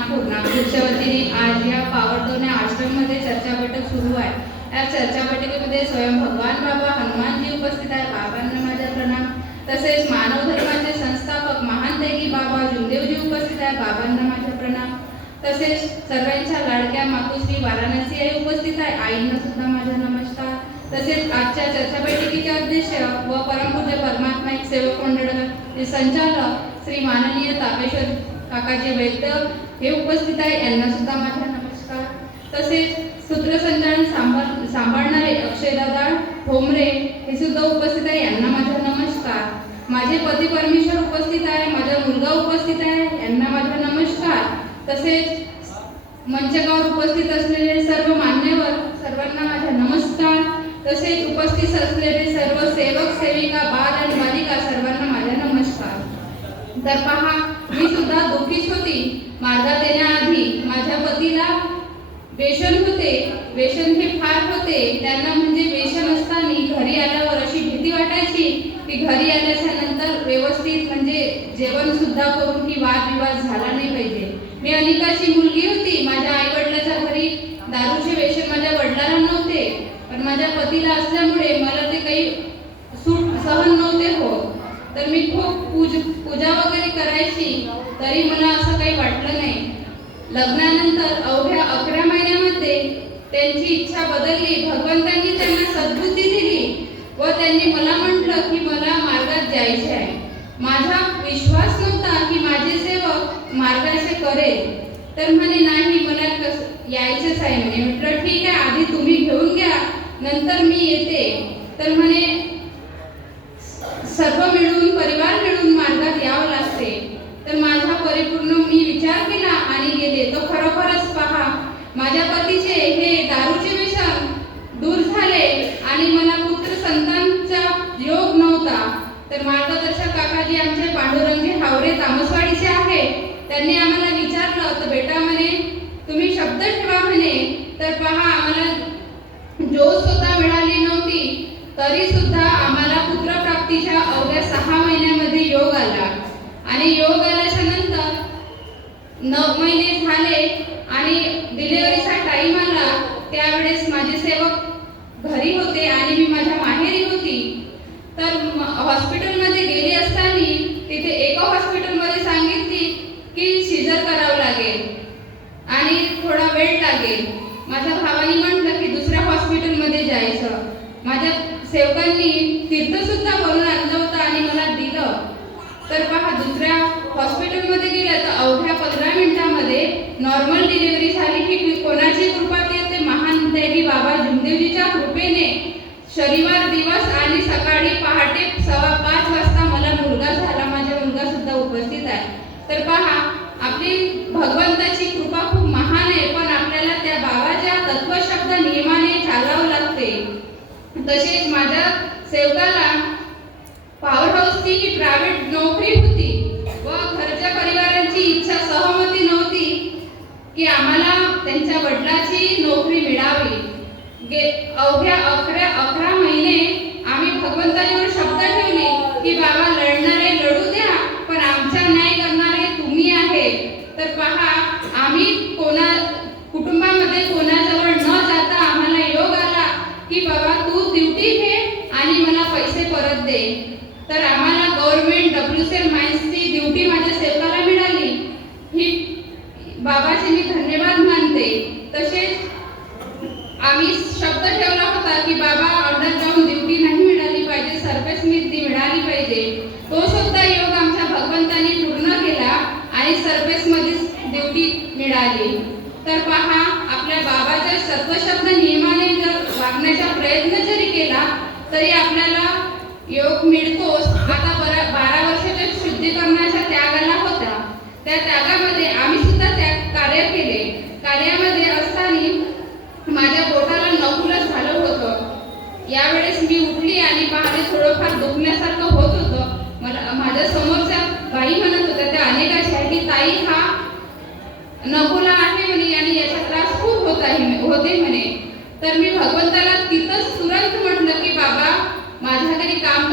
नागपूरच्या वतीने आज या पावरटोने आश्रममध्ये चर्चा बैठक सुरू आहे। या चर्चा बैठकीमध्ये स्वयं भगवान बाबा हनुमानजी उपस्थित आहे। बाबांना माझा प्रणाम। तसेच मानव धर्माचे संस्थापक महान त्यागी बाबा जुमदेवजी उपस्थित आहे। बाबांना माझा प्रणाम। तसेच सर्वांच्या लाडक्या मातोश्री वाराणसी आई उपस्थित आहे। आईंना सुद्धा माझा नमस्कार। तसेच आजच्या चर्चा बैठकीचे अध्यक्ष व परमपूज्य परमात्मा एक सेवक मंडळ संचालक श्री माननीय तापेश्वर काकाजी वैद्य हे उपस्थित आहे। यांना सुद्धा माझा नमस्कार। तसेच सूत्रसंचालन सांभाळणारे अक्षयदादा ठोंबरे हे सुद्धा उपस्थित आहे। यांना माझा नमस्कार। माझे पती परमेश्वर उपस्थित आहे। माझा मुलगा उपस्थित आहे। यांना माझा नमस्कार। तसेच मंचकावर उपस्थित असलेले सर्व मान्यवर सर्वांना माझा नमस्कार। तसेच उपस्थित असलेले सर्व सेवक सेविका बाल आणि बालिका सर्वांना माझा नमस्कार। तर पहा, मी सुद्धा दुःखीच होती। मार्गात येण्याआधी माझ्या पतीला व्यसन होते। व्यसन हे फार होते। त्यांना म्हणजे व्यसन असताना घरी आल्यावर अशी भीती वाटायची की घरी आल्याच्या नंतर व्यवस्थित म्हणजे जेवण सुद्धा करून की वादविवाद झाला नाही पाहिजे। मी अनिकाची मुलगी होती। माझ्या आई वडिलांच्या घरी दारूचे व्यसन माझ्या वडिलांना नव्हते, पण माझ्या पतीला असल्यामुळे मला ते काही सूट सहन नव्हते होत। तर मी खूप पूजा वगैरे करायची, तरी मला असं काही वाटलं नाही। लग्नानंतर अवघ्या 11 महिन्यामध्ये त्यांची इच्छा बदलली। भगवंतांनी त्यांना सद्बुद्धी दिली व त्यांनी मला म्हटलं की मला मार्गात जायचे आहे। माझा विश्वास नव्हता की माझे सेवक मार्गाचे करेल। तर म्हणे नाही, मला यायचंच आहे म्हणे। म्हटलं ठीक आहे, आधी तुम्ही घेऊन घ्या, नंतर मी येते। तर म्हणे सर्व मिळून परिवार मिळून मार्गात यावं लागते। तर माझा परिपूर्ण मी विचार केला आणि गेले। तो खरोखरच पहा, माझ्या पतीचे हे दारूचे व्यसन दूर झाले आणि मला पुत्र संतांचा योग नव्हता। तर मार्गदर्शक काकाजी आमचे पांडुरंगी हावरे तामसवाडीचे आहे। त्यांनी आम्हाला विचारलं, तर बेटा म्हणे तुम्ही शब्द ठेवा म्हणे। तर पहा, आम्हाला जो स्वतः मिळाली नव्हती तरी सुद्धा आम्हाला पुत्रप्राप्तीच्या अवघ्या 6 महिन्यामध्ये योग आला। आणि योग आल्याच्या नंतर 9 महिने झाले आणि डिलिव्हरीचा टाइम आला। त्यावेळेस माझे सेवक घरी होते आणि मी माझ्या माहेरी होती। तर हॉस्पिटलमध्ये गेली असताना तिथे एका हॉस्पिटलमध्ये सांगितली की सीझर करावं लागेल आणि थोडा वेळ लागेल। माझ्या भावाने म्हटलं की दुसऱ्या हॉस्पिटलमध्ये जायचं। माझ्या सेवकांनी तीर्थ सुद्धा करून आणलं होतं आणि मला दिलं। तर पहा, दुसऱ्या हॉस्पिटलमध्ये गेलं तर अवघ्या 15 मिनिटांमध्ये नॉर्मल डिलिव्हरी झाली। की कोणाची कृपा ते महान देवी बाबा जुमदेवजीच्या कृपेने शनिवार दिवस आणि सकाळी पहाटे 5:15 वाजता मला मुलगा झाला। माझा मुलगा सुद्धा उपस्थित आहे। तर पहा, आपली भगवंताची कृपा खूप महान आहे, पण आपल्याला त्या बाबाच्या तत्वशब्द नियमाने चालावं लागते। तसेच माझ्या सेवकाला पॉवर हाऊसची ही प्रायव्हेट नोकरी होती व घरच्या परिवारांची इच्छा सहमती नव्हती की आम्हाला त्यांच्या वडिलांची नोकरी मिळावी। अवघ्या 11 महिने आम्ही भगवंतावर शब्द ठेवले की बाबा लढणारे लढू द्या, पण आमचा न्याय करणारे तुम्ही आहे। तर पहा, आम्ही कुटुंबामध्ये कोणाजवळ न जाता आम्हाला योग आला की बाबा तू ड्युटी घे आणि मला पैसे परत दे। तर आम्हाला गव्हर्नमेंट WCL माइन्सची ड्युटी माझ्या सेवकाला मिळाली। ही बाबाचे मी धन्यवाद मानते। तसेच आम्ही शब्द ठेवला होता की बाबा अंडरग्राऊंड ड्युटी नाही मिळाली पाहिजे, सरफेस ड्युटी मिळाली पाहिजे। तो सुद्धा योग आमच्या भगवंतांनी पूर्ण केला आणि सरफेसमध्ये ड्युटी मिळाली। तर पहा, आपल्या बाबाच्या सत्वशब्द नियमाने जर वागण्याचा प्रयत्न जरी केला तरी आपल्याला योग मिळतोच। आता 12 वर्षाच्या शुद्धीकरणाच्या त्यागाला होता, त्या त्यागामध्ये आम्ही सुद्धा कार्य केले। कार्यामध्ये असताना माझ्या पोटाला नकुलच झालं होतं। यावेळेस मी उठली आणि पाहते थोडंफार दुखण्यासारखं होत होतं। मला माझ्या समोरच्या बाई म्हणत होत्या, त्या अनेकाच्या आहे की ताई हा नकुला आहे म्हणे आणि याचा त्रास खूप होते म्हणे। तर मी भगवंताला तिथंच तुरंत म्हटलं की बाबा, माझ्या घरी काम